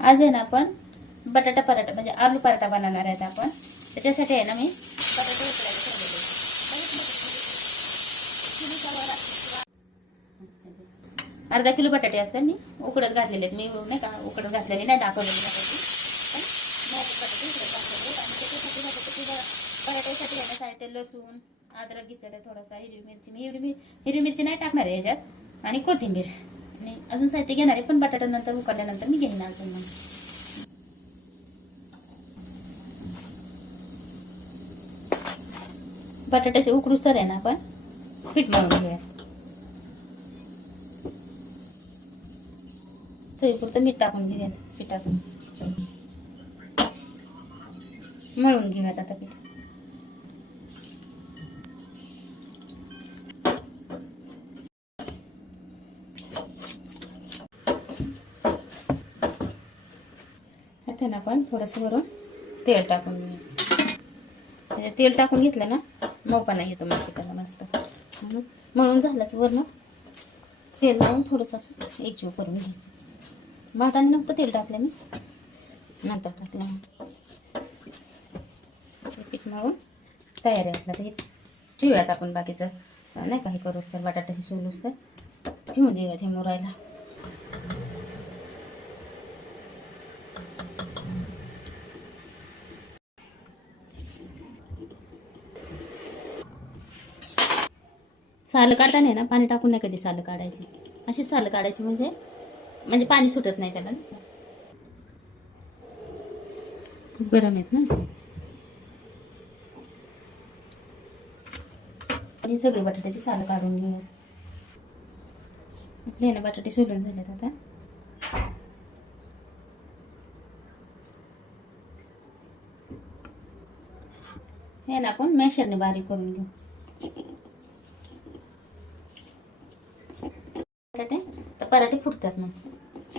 आज आहे ना आपण बटाटा पराठा म्हणजे आलू पराठा बनवणार आहेत आपण. त्याच्यासाठी आहे ना मी बटाटे उकडायला ठेवलेले. अर्धा किलो बटाटे असतात मी उकडत घातलेले आहेत. मी नाही का उकडत घातलेले नाही दाखवलेले बटाटे. पण बटाटे उकडत आहेत. आणि त्याच्यासाठी आहे ना साहित्य लसूण अद्रक घेतलेलं थोडासा हिरवी मिरची. मी हिरवी हिरवी मिरची नाही टाकणार आहे ह्याच्यात आणि कोथिंबीर. आणि अजून साहित्य घेणार आहे पण बटाटा नंतर उकडल्यानंतर मी घेईन अजून मग बटाट्याचे उकडू सर आहे ना आपण पीठ मळून घेऊया. सोयीपुरतं मीठ टाकून घेऊया टाकून. मळून घेऊयात आता पीठ. त्यांना आपण थोडंसं वरून तेल टाकून म्हणजे तेल टाकून घेतलं ना मऊपणा येतो मग पिठाला मस्त. म्हणून मळून झालं तर वरनं तेल लावून थोडंसं असं एकजीव करून घ्यायचं. भाताने नव्हतं तेल टाकलं मी. नंतर टाकलं मग. हे पीठ मळून तयार आहे आपलं. तर हे ठेवूयात आपण बाकीचं. नाही काही करूच तर बटाटा हे सोलूच तर. ठेवून देऊयात हे मुरायला. सालं काढताना ना पाणी टाकून नाही कधी सालं काढायची. अशी सालं काढायची म्हणजे म्हणजे पाणी सुटत नाही त्याला. खूप गरम आहेत ना. हे सगळे बटाट्याची सालं काढून घेऊ आपले ना बटाटे सोलून झालेत आता. हे ना आपण मॅशरने बारीक करून घेऊ. पराठे पराठे फुटतात मग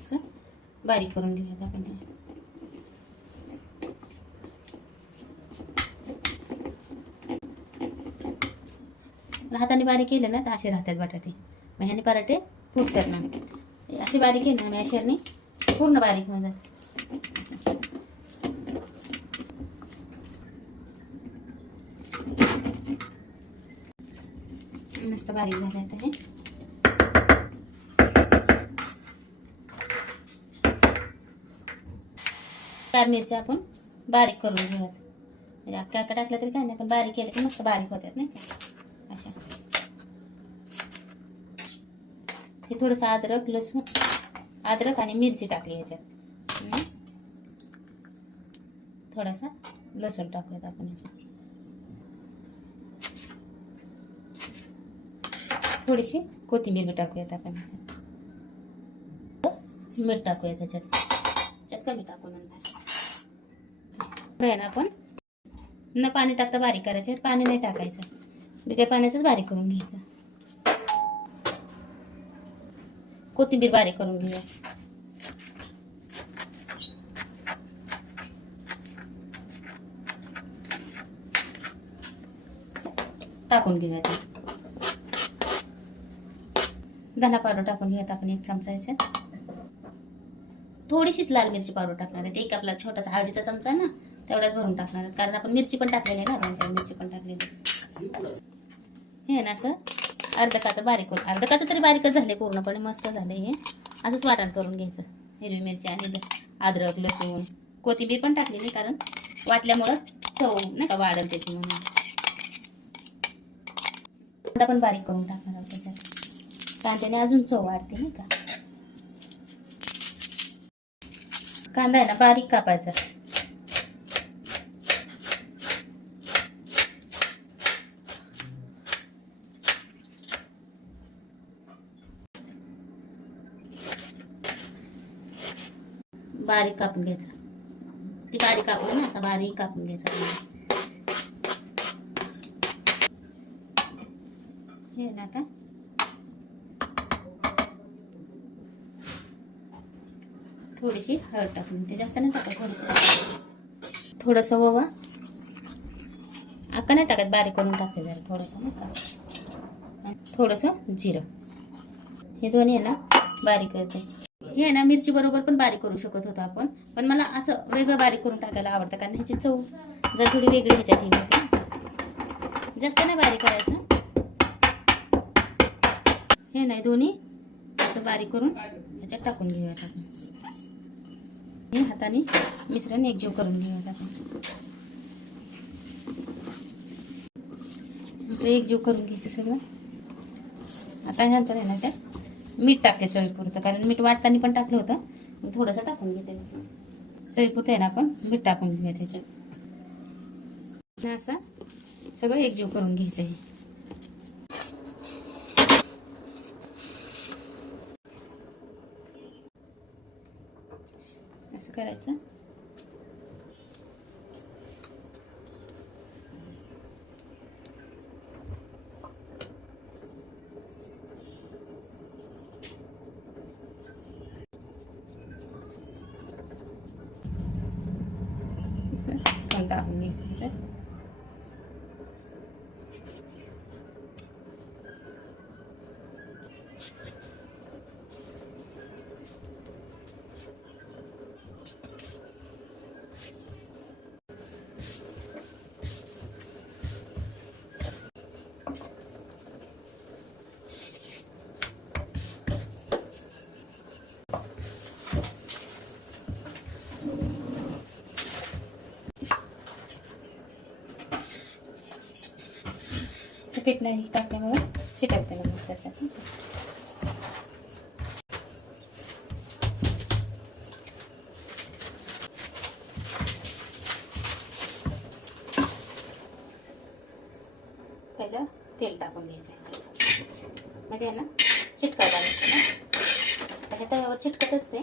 असं बारीक करून घेऊयात आपण हाताने बारीक केले ना तर असे राहतात बटाटे. मग ह्याने पराठे फुटतात ना. असे बारीक केले ना मॅशरने पूर्ण बारीक होऊन मस्त बारीक झाले आता हे. चार मिरच्या आपण बारीक करून घेऊयात. म्हणजे अक्का अख्खा टाकलं तरी काय नाही पण बारीक केलं की मस्त बारीक होतात नाही का? अशा. हे थोडंसं अद्रक लसूण अद्रक आणि मिरची टाकली ह्याच्यात. थोडासा लसूण टाकूयात आपण ह्याच्यात थोडीशी कोथिंबीर बी टाकूयात आपण ह्याच्यात मीठ टाकूया त्याच्यात त्याच्यात कमी टाकू नंतर. ना आपण. न पाणी टाकता बारीक करायचे पाणी नाही टाकायचं. बिगर पाण्याचंच बारीक करून घ्यायचं. कोथिंबीर बारीक करून घेऊया. टाकून घेऊया ते. धना पावडर टाकून घेऊयात आपण एक चमचा याच्यात. थोडीशीच लाल मिरची पावडर टाकणार आहे. एक आपला छोटासा हळदीचा चमचा आहे ना. तेवढ्याच भरून टाकणार कारण आपण मिरची पण टाकलेली आहे ना मिरची पण टाकलेली आहे. हे ना असं अर्धकाचं बारीक करून. अर्धकाचं तरी बारीकच झाले पूर्णपणे मस्त झाले हे. असंच वाटण करून घ्यायचं हिरवी मिरची आणि अद्रक लसूण कोथिंबीर पण टाकलेली कारण वाटल्यामुळं चव नाही का वाढेल त्याची म्हणून. कांदा पण बारीक करून टाकणार आहोत त्याच्यात. कांद्याने अजून चव वाढते नाही का. कांदा आहे ना बारीक कापायचा. बारीक कापून घ्यायचा. ती बारीक कापून ना असा बारीक कापून घ्यायचा. हे ना आता. थोडीशी हळद टाकून ते जास्त नाही टाकत थोडीशी. थोडंसं ओवा. आका नाही टाकत बारीक करून टाकते जरा थोडंसं नाही का? थोडंसं जिरं. हे दोन्ही आहे ना बारीक करते हे ना मिरची बरोबर पण बारीक करू शकत होतो आपण. पण मला असं वेगळं बारीक करून टाकायला आवडतं कारण ह्याची चव जर थोडी वेगळी ह्याच्यात ही होती जास्त नाही बारीक करायचं. हे नाही दोन्ही. असं बारीक करून ह्याच्यात टाकून घेऊयात आपण. हे हाताने मिश्रण एकजीव करून घेऊयात आपण. एकजीव करून घ्यायचं सगळं. आता ह्यानंतर आहे ना मीठ टाकते चवीपुरतं कारण मीठ वाटताना पण टाकलं होतं. थोडंसं टाकून घेते चवीपुरतं आहे ना आपण? मीठ टाकून घेऊया त्याच्यात. असं सगळं एकजीव करून घ्यायचं आहे. असं करायचं पण टाकून घ्यायचं ह्याच्यात ते पीठ नाही टाकल्यामुळे चिकटते ना मग पहिलं तेल टाकून द्यायचं ह्याच्यात मध्ये आहे ना चिटकायला लागतं ना तर हे तव्यावर चिटकतच ते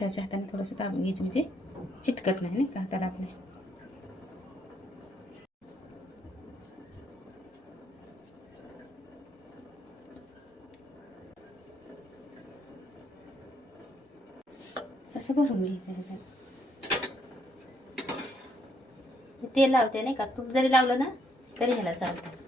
पिठाच्या हाताने थोडंसं दाबून घ्यायचं म्हणजे चिटकत नाही नाही का? हाताला आपल्या असं भरून घ्यायचं ह्याच्यात तेल लावते नाही का? तूप जरी लावलं ना तरी ह्याला चालतं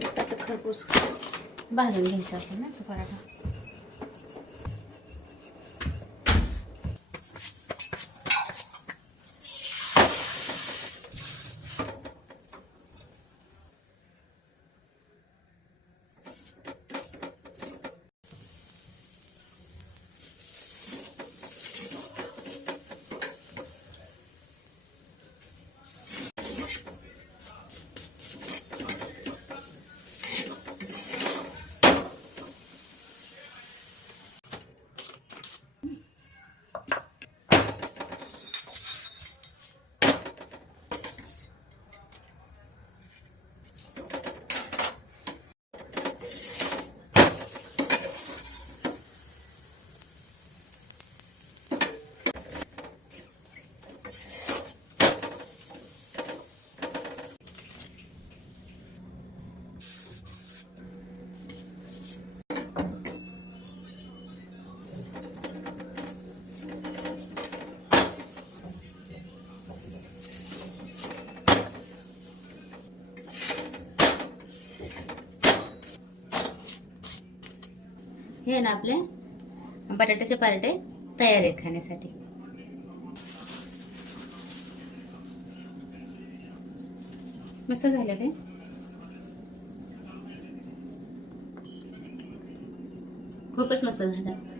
मस्त असं खरपूस भाजून घ्यायचं आपण ना तो पराठा हे ना आपले? बटाट्याचे पराठे तयार आहेत खाण्यासाठी. मस्त झालं ते. खूपच मस्त झालं.